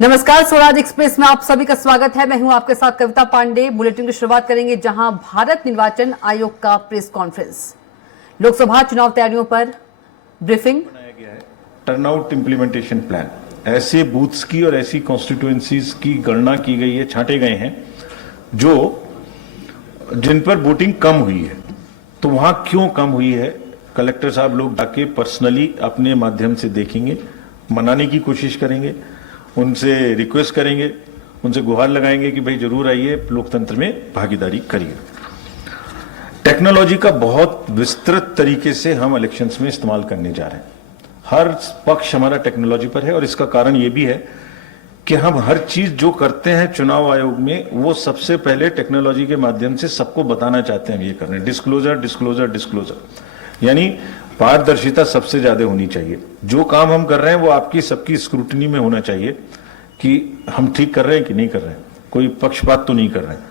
नमस्कार, स्वराज एक्सप्रेस में आप सभी का स्वागत है। मैं हूं आपके साथ कविता पांडे। बुलेटिन की शुरुआत करेंगे जहां भारत निर्वाचन आयोग का प्रेस कॉन्फ्रेंस, लोकसभा चुनाव तैयारियों पर ब्रीफिंग बनाया गया है। टर्नआउट इंप्लीमेंटेशन प्लान, ऐसे बूथ्स की और ऐसी कॉन्स्टिट्यूएंसीज की गणना की गई है, छांटे गए हैं जिन पर वोटिंग कम हुई है। तो वहां क्यों कम हुई है, कलेक्टर साहब लोग जाके पर्सनली अपने माध्यम से देखेंगे, मनाने की कोशिश करेंगे, उनसे रिक्वेस्ट करेंगे, उनसे गुहार लगाएंगे कि भाई जरूर आइए, लोकतंत्र में भागीदारी करिए। टेक्नोलॉजी का बहुत विस्तृत तरीके से हम इलेक्शंस में इस्तेमाल करने जा रहे हैं। हर पक्ष हमारा टेक्नोलॉजी पर है और इसका कारण यह भी है कि हम हर चीज जो करते हैं चुनाव आयोग में, वो सबसे पहले टेक्नोलॉजी के माध्यम से सबको बताना चाहते हैं। ये कर रहे हैं डिस्क्लोजर डिस्क्लोजर डिस्क्लोजर, यानी पारदर्शिता सबसे ज्यादा होनी चाहिए। जो काम हम कर रहे हैं वो आपकी सबकी स्क्रूटनी में होना चाहिए कि हम ठीक कर रहे हैं कि नहीं कर रहे हैं, कोई पक्षपात तो नहीं कर रहे हैं।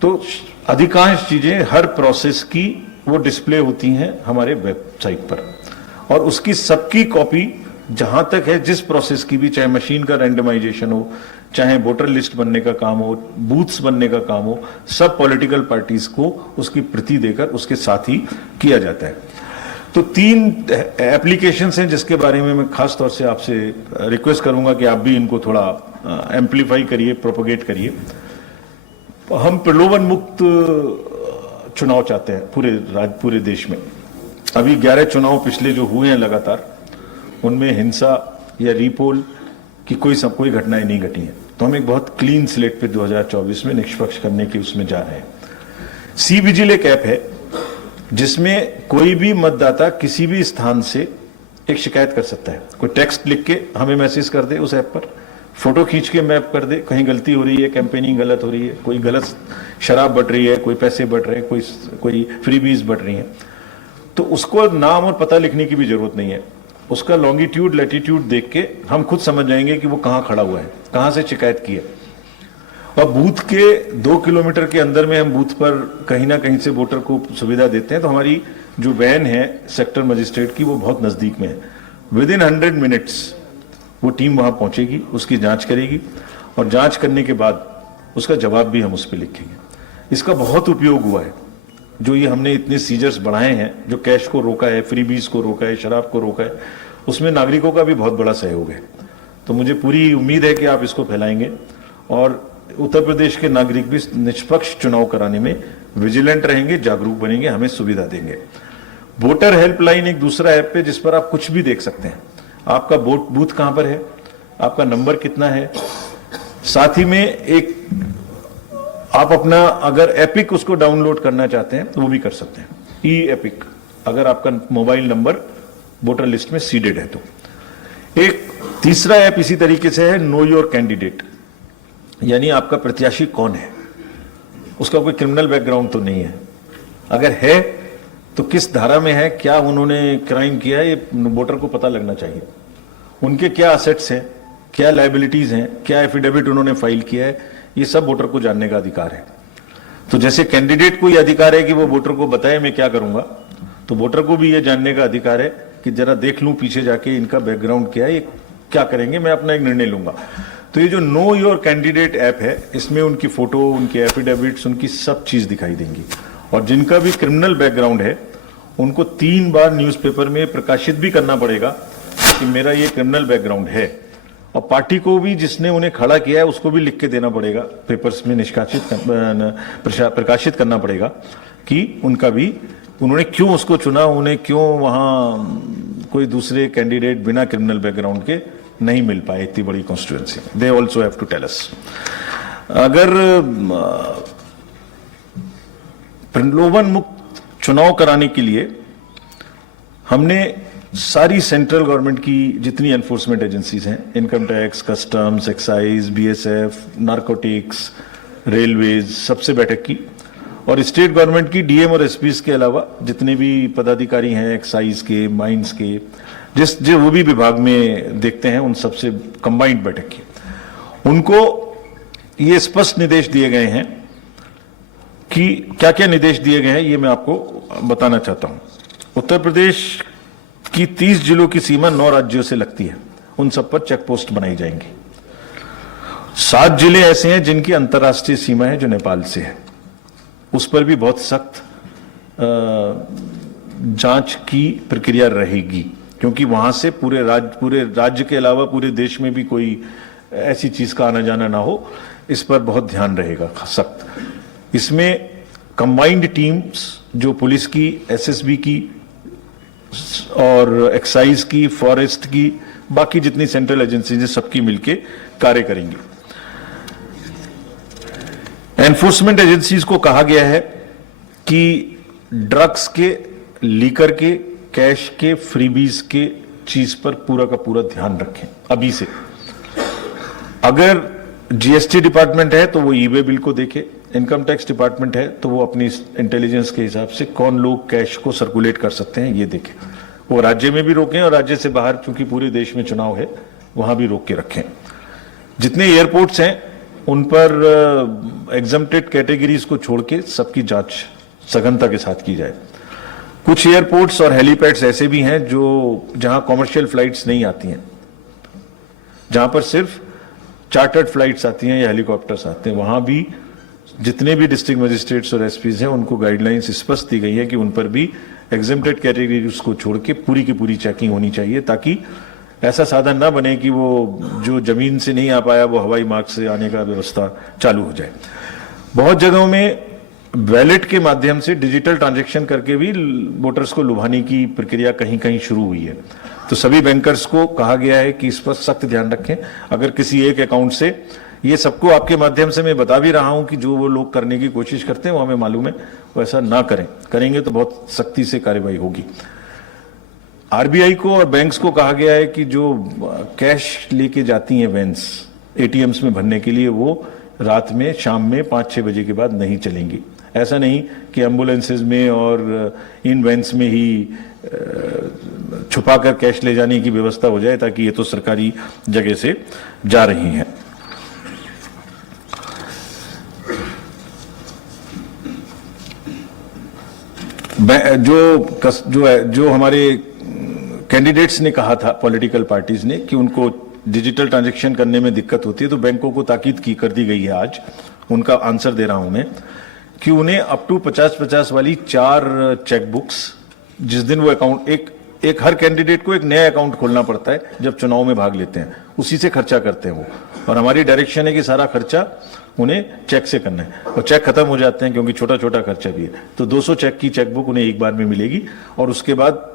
तो अधिकांश चीजें हर प्रोसेस की वो डिस्प्ले होती हैं हमारे वेबसाइट पर, और उसकी सबकी कॉपी जहां तक है, जिस प्रोसेस की भी, चाहे मशीन का रैंडमाइजेशन हो, चाहे वोटर लिस्ट बनने का काम हो, बूथ्स बनने का काम हो, सब पॉलिटिकल पार्टीज को उसकी प्रति देकर उसके साथ ही किया जाता है। तो 3 एप्लीकेशंस हैं जिसके बारे में मैं खास तौर से आपसे रिक्वेस्ट करूंगा कि आप भी इनको थोड़ा एम्पलीफाई करिए, प्रोपोगेट करिए। हम प्रलोभन मुक्त चुनाव चाहते हैं पूरे देश में। अभी 11 चुनाव पिछले जो हुए हैं लगातार, उनमें हिंसा या रीपोल की कोई घटनाएं नहीं घटी हैं। तो हम एक बहुत क्लीन स्लेट पे 2024 में निष्पक्ष करने की उसमें जा रहे हैं। सी विजिल एक ऐप है जिसमें कोई भी मतदाता किसी भी स्थान से एक शिकायत कर सकता है। कोई टेक्स्ट लिख के हमें मैसेज कर दे उस ऐप पर, फोटो खींच के मैप कर दे, कहीं गलती हो रही है, कैंपेनिंग गलत हो रही है, कोई गलत शराब बट रही है, कोई पैसे बट रहे हैं, कोई फ्रीबीज बट रही है, तो उसको नाम और पता लिखने की भी जरूरत नहीं है। उसका लॉन्गिट्यूड लैटिट्यूड देख के हम खुद समझ जाएंगे कि वो कहां खड़ा हुआ है, कहां से शिकायत की है। और बूथ के 2 किलोमीटर के अंदर में हम बूथ पर कहीं ना कहीं से वोटर को सुविधा देते हैं। तो हमारी जो वैन है सेक्टर मजिस्ट्रेट की, वो बहुत नजदीक में है। विदिन 100 मिनट्स वो टीम वहां पहुंचेगी, उसकी जांच करेगी, और जांच करने के बाद उसका जवाब भी हम उस पर लिखेंगे। इसका बहुत उपयोग हुआ है। जो ये हमने इतने सीजर्स बढ़ाए हैं, जो कैश को रोका है, फ्रीबीज को रोका है, शराब को रोका है, उसमें नागरिकों का भी बहुत बड़ा सहयोग है। तो मुझे पूरी उम्मीद है कि आप इसको फैलाएंगे और उत्तर प्रदेश के नागरिक भी निष्पक्ष चुनाव कराने में विजिलेंट रहेंगे, जागरूक बनेंगे, हमें सुविधा देंगे। वोटर हेल्पलाइन एक दूसरा ऐप है जिस पर आप कुछ भी देख सकते हैं। आपका बूथ कहां पर है, आपका नंबर कितना है, साथ ही में एक आप अपना अगर एपिक उसको डाउनलोड करना चाहते हैं तो वो भी कर सकते हैं, ई एपिक, अगर आपका मोबाइल नंबर वोटर लिस्ट में सीडेड है तो। एक तीसरा ऐप इसी तरीके से है, नो योर कैंडिडेट, यानी आपका प्रत्याशी कौन है, उसका कोई क्रिमिनल बैकग्राउंड तो नहीं है, अगर है तो किस धारा में है, क्या उन्होंने क्राइम किया है, ये वोटर को पता लगना चाहिए। उनके क्या असेट्स हैं, क्या लायबिलिटीज हैं, क्या एफिडेविट उन्होंने फाइल किया है, ये सब वोटर को जानने का अधिकार है। तो जैसे कैंडिडेट को यह अधिकार है कि वो वोटर को बताए मैं क्या करूंगा, तो वोटर को भी यह जानने का अधिकार है कि जरा देख लूं पीछे जाके इनका बैकग्राउंड क्या है, ये क्या करेंगे, मैं अपना एक निर्णय लूंगा। तो ये जो नो योर कैंडिडेट ऐप है, इसमें उनकी फोटो, उनके एफिडेविट्स, उनकी सब चीज दिखाई देंगी। और जिनका भी क्रिमिनल बैकग्राउंड है उनको 3 बार न्यूज़पेपर में प्रकाशित भी करना पड़ेगा कि मेरा ये क्रिमिनल बैकग्राउंड है। और पार्टी को भी, जिसने उन्हें खड़ा किया है, उसको भी लिख के देना पड़ेगा, पेपर्स में प्रकाशित करना पड़ेगा कि उनका भी, उन्होंने क्यों उसको चुना, उन्हें क्यों वहां कोई दूसरे कैंडिडेट बिना क्रिमिनल बैकग्राउंड के नहीं मिल पाए इतनी बड़ी constituency. They also have to tell us. अगर प्रलोभन मुक्त चुनाव कराने के लिए हमने सारी सेंट्रल गवर्नमेंट की जितनी एनफोर्समेंट एजेंसीज हैं, income tax, customs, excise, BSF, narcotics, railways, सबसे बैठक की, और स्टेट गवर्नमेंट की डीएम और एसपीज के अलावा जितने भी पदाधिकारी हैं एक्साइज के, माइंस के, जो वो भी विभाग में देखते हैं, उन सबसे कंबाइंड बैठक की। उनको ये स्पष्ट निर्देश दिए गए हैं कि क्या क्या निर्देश दिए गए हैं, ये मैं आपको बताना चाहता हूं। उत्तर प्रदेश की 30 जिलों की सीमा 9 राज्यों से लगती है, उन सब पर चेक पोस्ट बनाई जाएंगी। 7 जिले ऐसे हैं जिनकी अंतर्राष्ट्रीय सीमा है जो नेपाल से है, उस पर भी बहुत सख्त जांच की प्रक्रिया रहेगी, क्योंकि वहां से पूरे राज्य के अलावा पूरे देश में भी कोई ऐसी चीज का आना जाना ना हो, इस पर बहुत ध्यान रहेगा सख्त। इसमें कंबाइंड टीम्स जो पुलिस की, एसएसबी की और एक्साइज की, फॉरेस्ट की, बाकी जितनी सेंट्रल एजेंसीज हैं सबकी मिलके कार्य करेंगी। एनफोर्समेंट एजेंसीज को कहा गया है कि ड्रग्स के, लीकर के, कैश के, फ्रीबीज के चीज पर पूरा का पूरा ध्यान रखें अभी से। अगर जीएसटी डिपार्टमेंट है तो वो ई वे बिल को देखे, इनकम टैक्स डिपार्टमेंट है तो वो अपनी इंटेलिजेंस के हिसाब से कौन लोग कैश को सर्कुलेट कर सकते हैं ये देखें। वो राज्य में भी रोकें और राज्य से बाहर, क्योंकि पूरे देश में चुनाव है, वहां भी रोक के रखें। जितने एयरपोर्ट्स हैं उन पर एग्जम्प्टेड कैटेगरीज को छोड़ के सबकी जांच सघनता के साथ की जाए। कुछ एयरपोर्ट्स और हेलीपैड्स ऐसे भी हैं जो जहां कॉमर्शियल फ्लाइट्स नहीं आती हैं, जहां पर सिर्फ चार्टर्ड फ्लाइट्स आती हैं या हेलीकॉप्टर्स आते हैं, वहां भी जितने भी डिस्ट्रिक्ट मजिस्ट्रेट्स और एसपीज हैं उनको गाइडलाइंस स्पष्ट दी गई है कि उन पर भी एग्जम्प्टेड कैटेगरीज को छोड़ के पूरी की पूरी चेकिंग होनी चाहिए, ताकि ऐसा साधन ना बने कि वो जो जमीन से नहीं आ पाया वो हवाई मार्ग से आने का व्यवस्था चालू हो जाए। बहुत जगहों में वैलेट के माध्यम से डिजिटल ट्रांजैक्शन करके भी वोटर्स को लुभाने की प्रक्रिया कहीं कहीं शुरू हुई है, तो सभी बैंकर्स को कहा गया है कि इस पर सख्त ध्यान रखें। अगर किसी एक अकाउंट से, ये सबको आपके माध्यम से मैं बता भी रहा हूं कि जो वो लोग करने की कोशिश करते हैं वो हमें मालूम है, वैसा ना करें, करेंगे तो बहुत सख्ती से कार्रवाई होगी। आरबीआई को और बैंक्स को कहा गया है कि जो कैश लेके जाती हैं वैन्स एटीएम्स में भरने के लिए, वो रात में, शाम में 5-6 बजे के बाद नहीं चलेंगी। ऐसा नहीं कि एम्बुलेंसेज में और इन वैन्स में ही छुपा कर कैश ले जाने की व्यवस्था हो जाए, ताकि ये तो सरकारी जगह से जा रही हैं। जो हमारे कैंडिडेट्स ने कहा था, पॉलिटिकल पार्टीज ने, कि उनको डिजिटल ट्रांजैक्शन करने में दिक्कत होती है, तो बैंकों को ताकीद कर दी गई है। आज उनका आंसर दे रहा हूं मैं कि उन्हें अप टू 50-50 वाली 4 चेकबुक्स, जिस दिन वो अकाउंट, एक हर कैंडिडेट को एक नया अकाउंट खोलना पड़ता है जब चुनाव में भाग लेते हैं, उसी से खर्चा करते हैं वो, और हमारी डायरेक्शन है कि सारा खर्चा उन्हें चेक से करना है, और चेक खत्म हो जाते हैं क्योंकि छोटा छोटा खर्चा भी है, तो 200 चेक की चेकबुक उन्हें एक बार में मिलेगी, और उसके बाद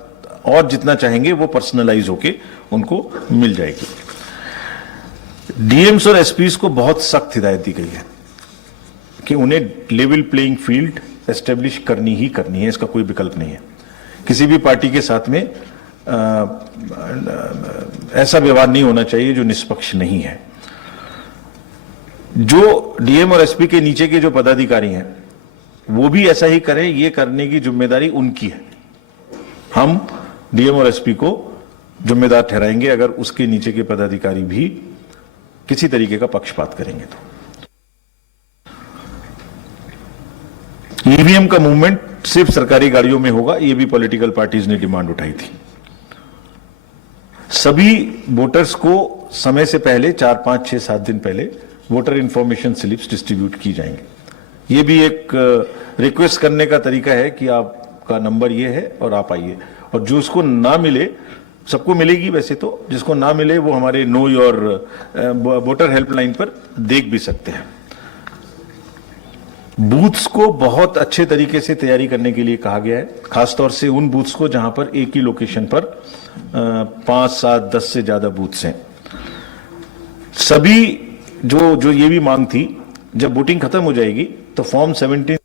और जितना चाहेंगे वो पर्सनलाइज होके उनको मिल जाएगी। डीएम्स और एसपीज को बहुत सख्त हिदायत दी गई है कि उन्हें लेवल प्लेइंग फील्ड एस्टेब्लिश करनी ही करनी है, इसका कोई विकल्प नहीं है। किसी भी पार्टी के साथ में ऐसा व्यवहार नहीं होना चाहिए जो निष्पक्ष नहीं है। जो डीएम और एसपी के नीचे के जो पदाधिकारी हैं वो भी ऐसा ही करें, ये करने की जिम्मेदारी उनकी है। हम डीएम और एसपी को जिम्मेदार ठहराएंगे अगर उसके नीचे के पदाधिकारी भी किसी तरीके का पक्षपात करेंगे तो। ईवीएम का मूवमेंट सिर्फ सरकारी गाड़ियों में होगा, ये भी पॉलिटिकल पार्टीज ने डिमांड उठाई थी। सभी वोटर्स को समय से पहले 4, 5, 6, 7 दिन पहले वोटर इंफॉर्मेशन स्लिप्स डिस्ट्रीब्यूट की जाएंगे। ये भी एक रिक्वेस्ट करने का तरीका है कि आपका नंबर ये है और आप आइए, और जो उसको ना मिले, सबको मिलेगी वैसे तो, जिसको ना मिले वो हमारे नो योर वोटर हेल्पलाइन पर देख भी सकते हैं। बूथ्स को बहुत अच्छे तरीके से तैयारी करने के लिए कहा गया है, खासतौर से उन बूथ्स को जहां पर एक ही लोकेशन पर 5, 7, 10 से ज्यादा बूथ्स हैं। सभी जो ये भी मांग थी, जब वोटिंग खत्म हो जाएगी तो फॉर्म 17